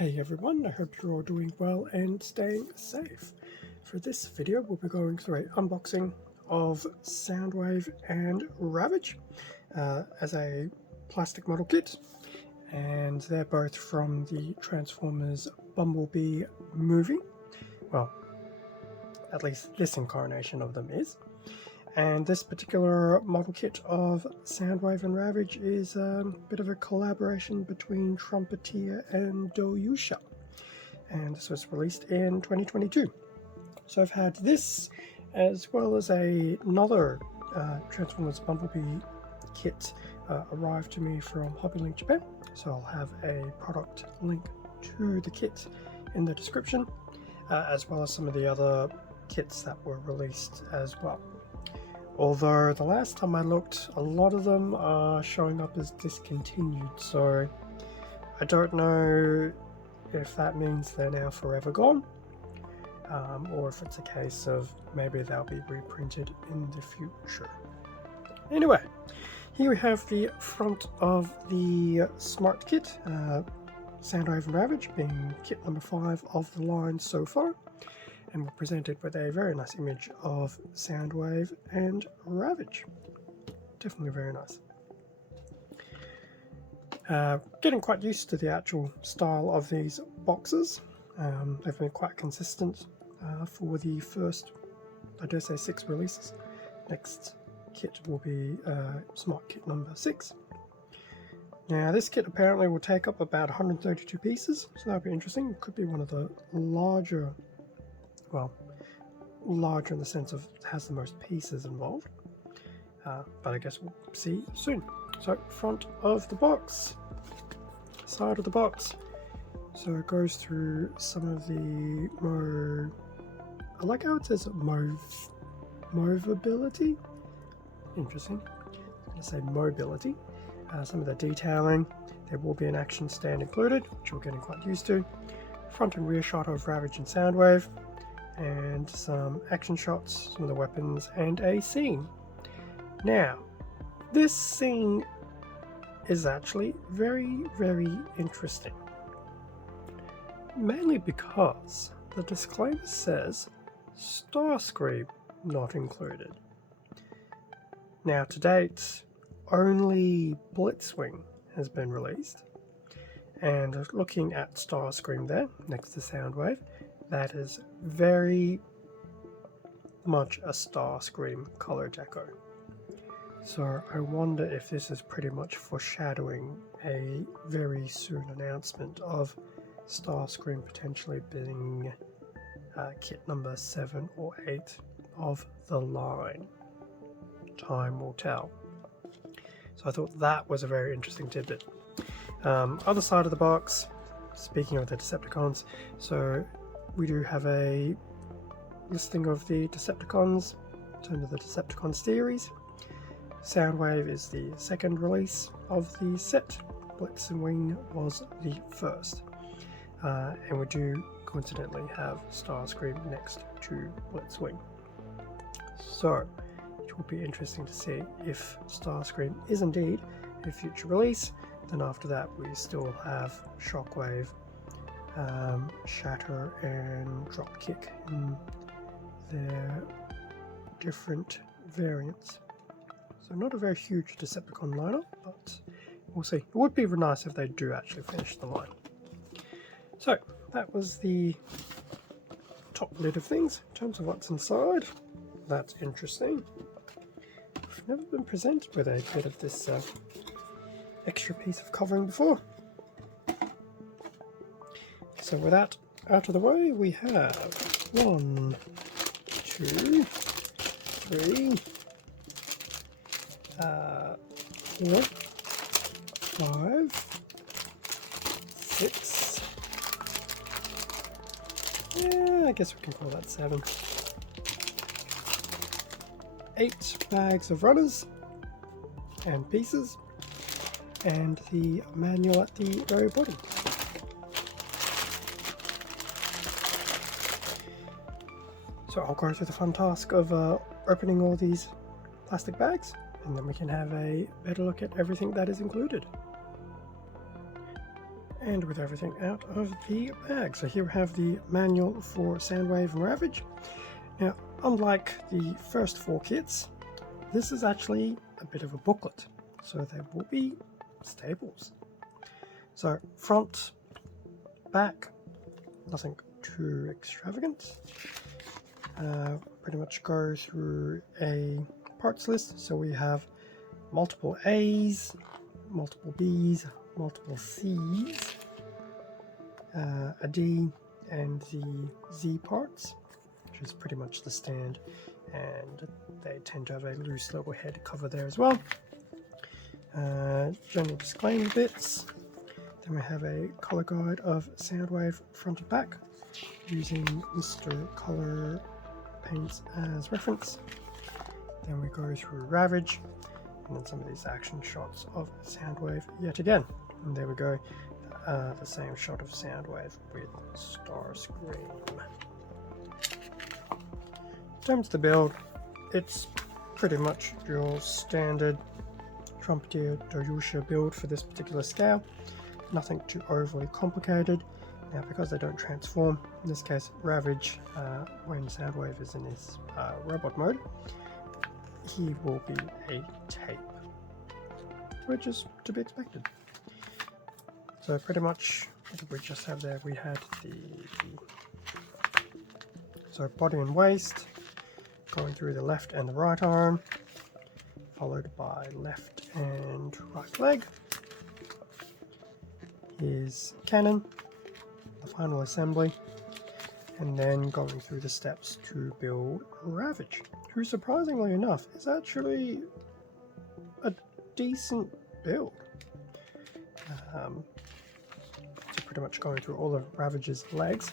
Hey everyone, I hope you're all doing well and staying safe. For this video we'll be going through an unboxing of Soundwave and Ravage as a plastic model kit, and they're both from the Transformers Bumblebee movie. Well, at least this incarnation of them is. And this particular model kit of Soundwave and Ravage is a bit of a collaboration between Trumpeter and Doyusha. And this was released in 2022. So I've had this as well as another Transformers Bumblebee kit arrive to me from Hobbylink Japan. So I'll have a product link to the kit in the description, as well as some of the other kits that were released as well. Although the last time I looked, a lot of them are showing up as discontinued, so I don't know if that means they're now forever gone, or if it's a case of maybe they'll be reprinted in the future. Anyway, here we have the front of the Smart Kit, Soundwave and Ravage being kit number 5 of the line so far. And we're presented with a very nice image of Soundwave and Ravage. Definitely very nice. Getting quite used to the actual style of these boxes. They've been quite consistent for the first, I dare say, 6 releases. Next kit will be Smart Kit number 6. Now this kit apparently will take up about 132 pieces, so that'll be interesting. It could be one of the larger, well, larger in the sense of it has the most pieces involved, but I guess we'll see soon. So front of the box, side of the box, so it goes through some of the I like how it says movability, interesting, I'm going to say mobility. Some of the detailing, there will be an action stand included, which we're getting quite used to. Front and rear shot of Ravage and Soundwave, and some action shots, some of the weapons, and a scene. Now, this scene is actually very, very interesting. Mainly because the disclaimer says Starscream not included. Now, to date, only Blitzwing has been released. And looking at Starscream there, next to Soundwave, that is very much a Starscream color deco. So I wonder if this is pretty much foreshadowing a very soon announcement of Starscream potentially being kit number 7 or 8 of the line. Time will tell. So I thought that was a very interesting tidbit. Other side of the box, speaking of the Decepticons, so we do have a listing of the Decepticons in terms of the Decepticon series. Soundwave is the second release of the set. Blitzwing was the first. And we do coincidentally have Starscream next to Blitzwing. So it will be interesting to see if Starscream is indeed a future release. Then after that we still have Shockwave, Shatter and Dropkick in their different variants. So not a very huge Decepticon lineup, but we'll see. It would be nice if they do actually finish the line. So that was the top lid of things. In terms of what's inside, that's interesting. I've never been presented with a bit of this extra piece of covering before. So with that out of the way, we have 1, 2, 3, 4, 5, 6. Yeah, I guess we can call that 7. 8 bags of runners and pieces, and the manual at the very bottom. So I'll go through the fun task of opening all these plastic bags, and then we can have a better look at everything that is included. and with everything out of the bag. So here we have the manual for Soundwave Ravage. Now, unlike the first 4 kits, this is actually a bit of a booklet, so there will be staples. So front, back, nothing too extravagant. Pretty much go through a parts list, so we have multiple A's, multiple B's, multiple C's, a D, and the Z parts, which is pretty much the stand, and they tend to have a loose little head cover there as well. General disclaimer bits. Then we have a color guide of Soundwave front and back, using Mr. Color Paints as reference. Then we go through Ravage, and then some of these action shots of Soundwave yet again. And there we go, the same shot of Soundwave with Starscream. In terms of the build, it's pretty much your standard Trumpeter Doyusha build for this particular scale. Nothing too overly complicated. Now, because they don't transform, in this case Ravage, when Soundwave is in his robot mode, he will be a tape, which is to be expected. So pretty much what we just have there, we had so body and waist, going through the left and the right arm, followed by left and right leg. His cannon, the final assembly, and then going through the steps to build Ravage, who surprisingly enough is actually a decent build. So pretty much going through all of Ravage's legs,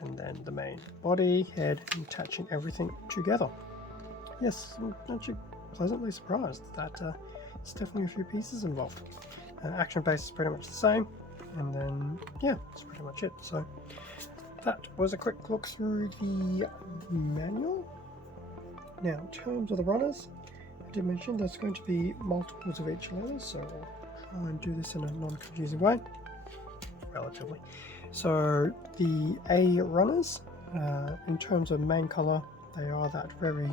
and then the main body, head, and attaching everything together. Yes, I'm actually pleasantly surprised that there's definitely a few pieces involved. Action base is pretty much the same, and then yeah, that's pretty much it. So that was a quick look through the manual. Now, in terms of the runners, I did mention there's going to be multiples of each letter, so I'll try and do this in a non-confusing way, relatively. So the A runners, in terms of main color, they are that very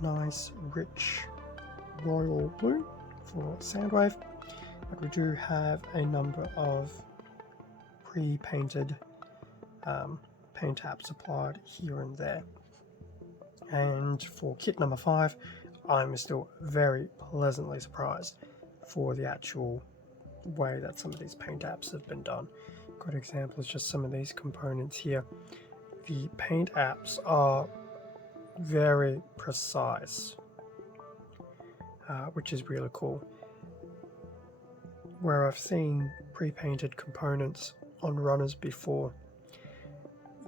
nice, rich, royal blue for Soundwave, but we do have a number of pre-painted paint apps applied here and there. And for kit number 5, I'm still very pleasantly surprised for the actual way that some of these paint apps have been done. Good example is just some of these components here. The paint apps are very precise, which is really cool. Where I've seen pre-painted components on runners before,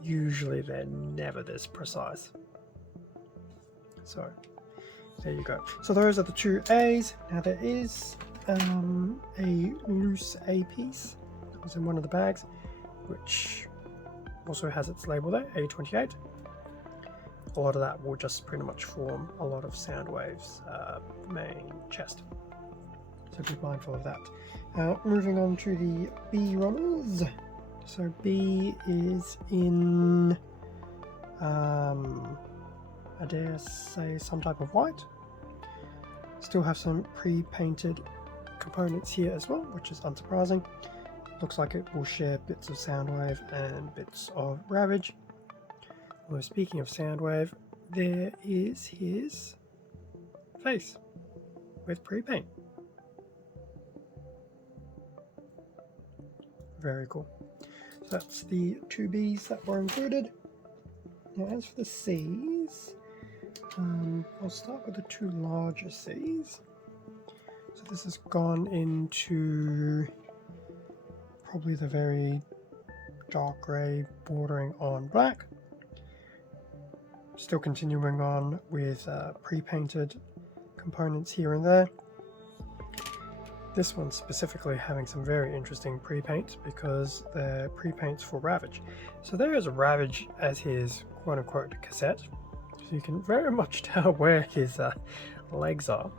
usually they're never this precise. So there you go. So those are the 2 A's. Now there is a loose A piece that was in one of the bags, which also has its label there, A28. A lot of that will just pretty much form a lot of Soundwave's main chest, so be mindful of that. Moving on to the B runners. So B is in I dare say some type of white. Still have some pre-painted components here as well, which is unsurprising. Looks like it will share bits of Soundwave and bits of Ravage. Although speaking of Soundwave, there is his face with pre-paint. Very cool. So that's the 2 B's that were included. Now as for the C's, I'll start with the 2 larger C's. So this has gone into probably the very dark grey bordering on black. Still continuing on with pre-painted components here and there. This one specifically having some very interesting pre-paints because they're pre-paints for Ravage. So there is a Ravage as his quote-unquote cassette. So you can very much tell where his legs are.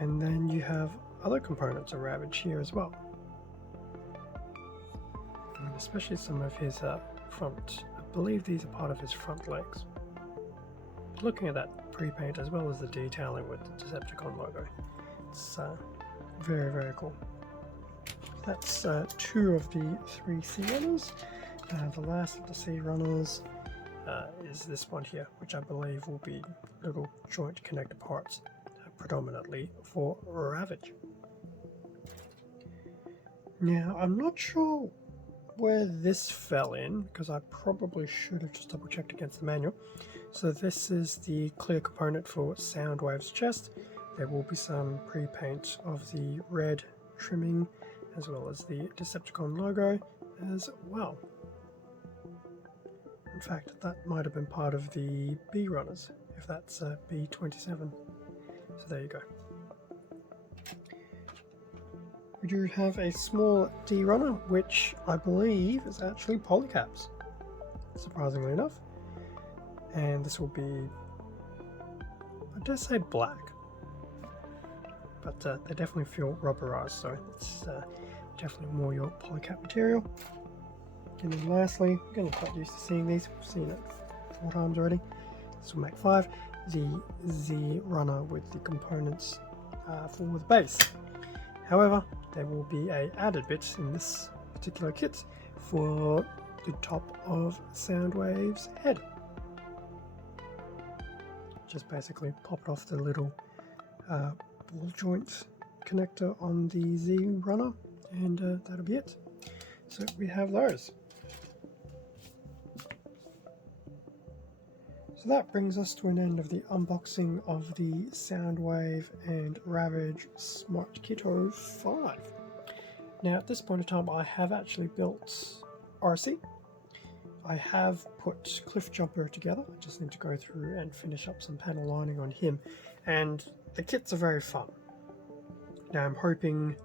And then you have other components of Ravage here as well. and especially some of his front. I believe these are part of his front legs. Looking at that pre-paint as well as the detailing with the Decepticon logo, it's very, very cool. That's two of the three sea runners. The last of the sea runners is this one here, which I believe will be little joint connector parts, predominantly for Ravage. Now, I'm not sure where this fell in, because I probably should have just double checked against the manual. So this is the clear component for Soundwave's chest. There will be some pre-paint of the red trimming as well as the Decepticon logo as well. In fact, that might have been part of the B runners, if that's B27. So there you go. We do have a small D runner, which I believe is actually polycaps, surprisingly enough. And this will be, I dare say, black, but they definitely feel rubberized, so it's definitely more your polycap material. And then lastly, I'm getting quite used to seeing these. We've seen it 4 times already. This will make 5. The Z runner with the components for the base. However, there will be a added bit in this particular kit for the top of Soundwave's head. Just basically popped off the little ball joint connector on the Z runner, and that'll be it. So we have those. So that brings us to an end of the unboxing of the Soundwave and Ravage Smart Kit 05. Now at this point in time I have actually built RC. I have put Cliff Jumper together. I just need to go through and finish up some panel lining on him, and the kits are very fun. Now I'm hoping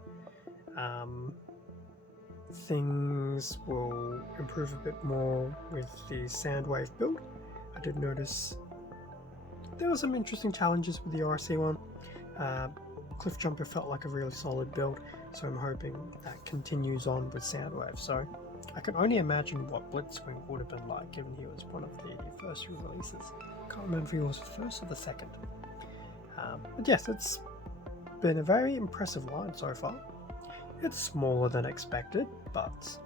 things will improve a bit more with the Soundwave build. I did notice there were some interesting challenges with the RC one. Cliff Jumper felt like a really solid build, so I'm hoping that continues on with Soundwave. So I can only imagine what Blitzwing would have been like, given he was one of the first releases. I can't remember if he was the first or the second. But yes, it's been a very impressive line so far. It's smaller than expected, but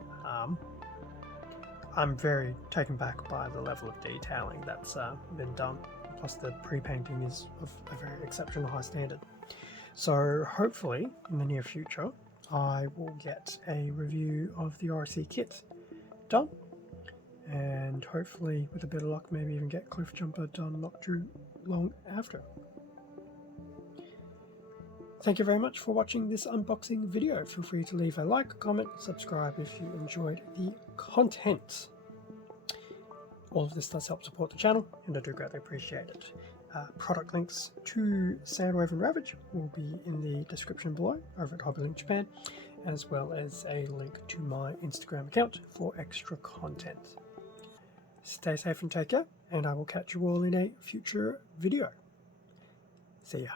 I'm very taken back by the level of detailing that's been done. Plus the pre-painting is of a very exceptional high standard. So hopefully in the near future I will get a review of the RC kit done, and hopefully with a bit of luck maybe even get Cliff Jumper done not too long after. Thank you very much for watching this unboxing video. Feel free to leave a like, comment, subscribe if you enjoyed the content. All of this does help support the channel, and I do greatly appreciate it. Product links to Soundwave and Ravage will be in the description below over at HobbyLink Japan, as well as a link to my Instagram account for extra content. Stay safe and take care, and I will catch you all in a future video. See ya.